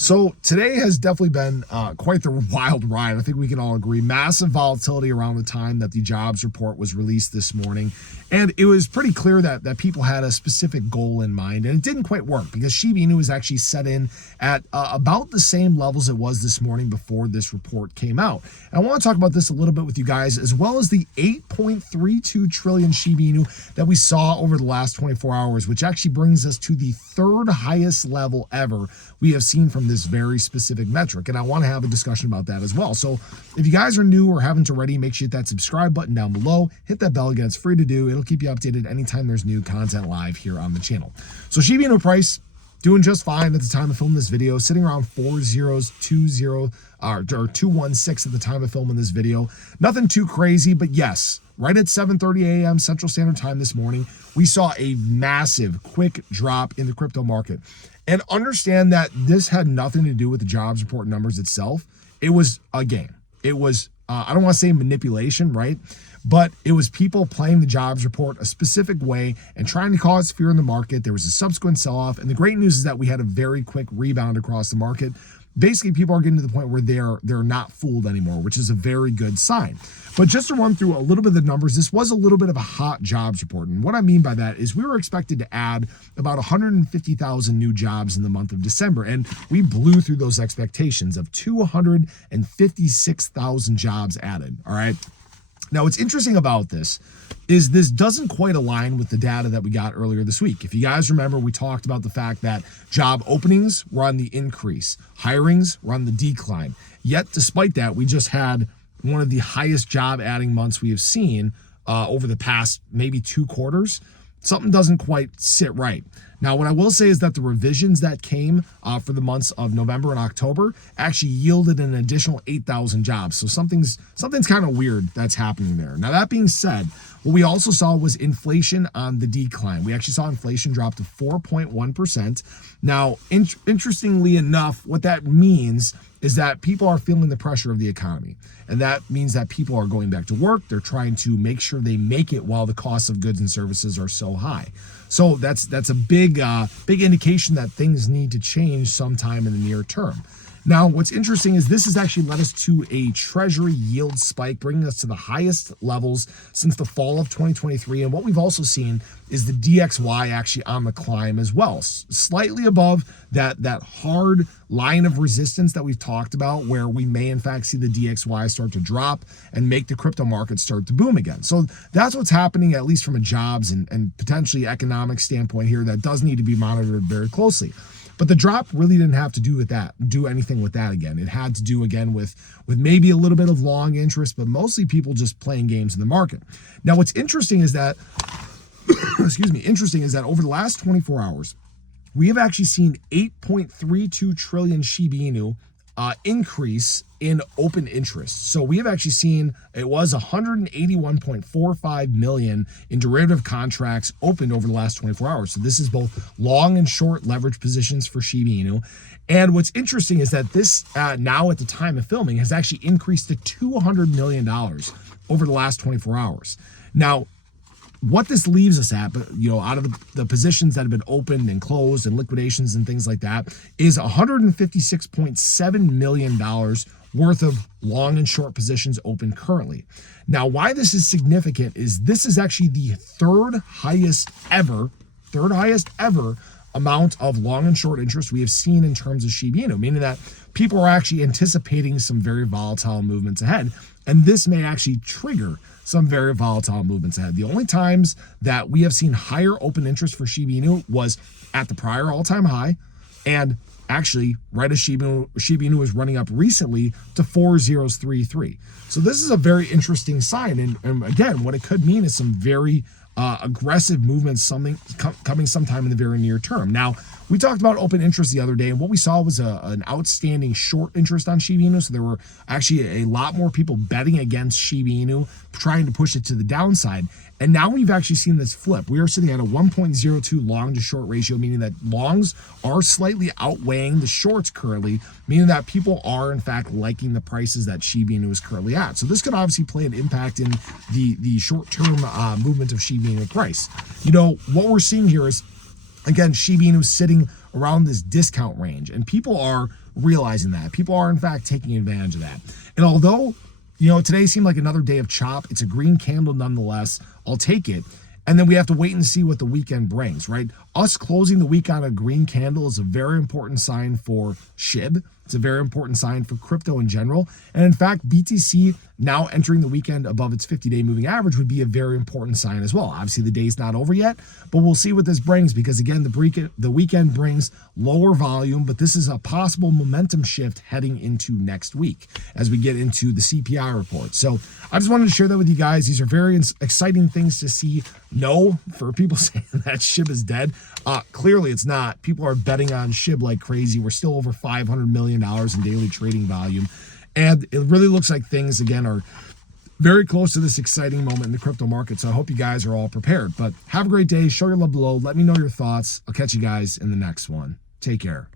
So today has definitely been quite the wild ride. I think we can all agree. Massive volatility around the time that the jobs report was released this morning. And it was pretty clear that people had a specific goal in mind, and it didn't quite work because Shiba Inu was actually set in at about the same levels it was this morning before this report came out. And I want to talk about this a little bit with you guys, as well as the 8.32 trillion Shiba Inu that we saw over the last 24 hours, which actually brings us to the third highest level ever we have seen from this very specific metric. And I want to have a discussion about that as well. So if you guys are new or haven't already, make sure you hit that subscribe button down below, hit that bell again. It's free to do. It'll keep you updated anytime there's new content live here on the channel. So Shiba Inu price doing just fine at the time of filming this video, sitting around 4020 or 216 at the time of filming this video. Nothing too crazy, but yes, right at 7:30 a.m. Central Standard Time this morning, we saw a massive quick drop in the crypto market. And understand that this had nothing to do with the jobs report numbers itself. It was a game. It was, I don't want to say manipulation, right? But it was people playing the jobs report a specific way and trying to cause fear in the market. There was a subsequent sell-off. And the great news is that we had a very quick rebound across the market. Basically, people are getting to the point where they're not fooled anymore, which is a very good sign. But just to run through a little bit of the numbers, this was a little bit of a hot jobs report. And what I mean by that is we were expected to add about 150,000 new jobs in the month of December. And we blew through those expectations of 256,000 jobs added. All right. Now, what's interesting about this is this doesn't quite align with the data that we got earlier this week. If you guys remember, we talked about the fact that job openings were on the increase, hirings were on the decline. Yet, despite that, we just had one of the highest job adding months we have seen over the past maybe 2 quarters. Something doesn't quite sit right. Now, what I will say is that the revisions that came for the months of November and October actually yielded an additional 8,000 jobs. So something's kind of weird that's happening there. Now, that being said, what we also saw was inflation on the decline. We actually saw inflation drop to 4.1%. Now, interestingly enough, what that means is that people are feeling the pressure of the economy. And that means that people are going back to work. They're trying to make sure they make it while the costs of goods and services are so high. So that's a big indication that things need to change sometime in the near term. Now, what's interesting is this has actually led us to a treasury yield spike, bringing us to the highest levels since the fall of 2023. And what we've also seen is the DXY actually on the climb as well, slightly above that hard line of resistance that we've talked about, where we may in fact see the DXY start to drop and make the crypto market start to boom again. So that's what's happening, at least from a jobs and potentially economic standpoint here, that does need to be monitored very closely. But the drop really didn't have to do anything with that again. It had to do again with maybe a little bit of long interest, but mostly people just playing games in the market. Now, what's interesting is that, interesting is that over the last 24 hours, we have actually seen 8.32 trillion Shiba Inu increase in open interest. So we have actually seen it was 181.45 million in derivative contracts opened over the last 24 hours. So this is both long and short leverage positions for Shiba Inu. And what's interesting is that this now at the time of filming has actually increased to $200 million over the last 24 hours. Now, what this leaves us at, out of the positions that have been opened and closed and liquidations and things like that, is $156.7 million worth of long and short positions open currently. Now, why this is significant is this is actually the third highest ever amount of long and short interest we have seen in terms of Shiba Inu, meaning that people are actually anticipating some very volatile movements ahead. And this may actually trigger some very volatile movements ahead. The only times that we have seen higher open interest for Shiba Inu was at the prior all-time high, and actually right as Shiba Inu was running up recently to 4033. So this is a very interesting sign. And again, what it could mean is some very aggressive movements coming sometime in the very near term. Now, we talked about open interest the other day, and what we saw was an outstanding short interest on Shiba Inu. So there were actually a lot more people betting against Shiba Inu, trying to push it to the downside. And now we've actually seen this flip. We are sitting at a 1.02 long to short ratio, meaning that longs are slightly outweighing the shorts currently, meaning that people are in fact liking the prices that Shiba Inu is currently at. So this could obviously play an impact in the short-term movement of Shiba Inu price. What we're seeing here is, again, Shiba Inu sitting around this discount range. And people are realizing that. People are, in fact, taking advantage of that. And although, today seemed like another day of chop, it's a green candle nonetheless. I'll take it. And then we have to wait and see what the weekend brings, right? Us closing the week on a green candle is a very important sign for SHIB. It's a very important sign for crypto in general. And in fact, BTC now entering the weekend above its 50-day moving average would be a very important sign as well. Obviously, the day's not over yet, but we'll see what this brings because, again, the weekend brings lower volume, but this is a possible momentum shift heading into next week as we get into the CPI report. So I just wanted to share that with you guys. These are very exciting things to see. No, for people saying that SHIB is dead, clearly it's not. People are betting on SHIB like crazy. We're still over $500 million in daily trading volume. And it really looks like things, again, are very close to this exciting moment in the crypto market. So I hope you guys are all prepared. But have a great day. Show your love below. Let me know your thoughts. I'll catch you guys in the next one. Take care.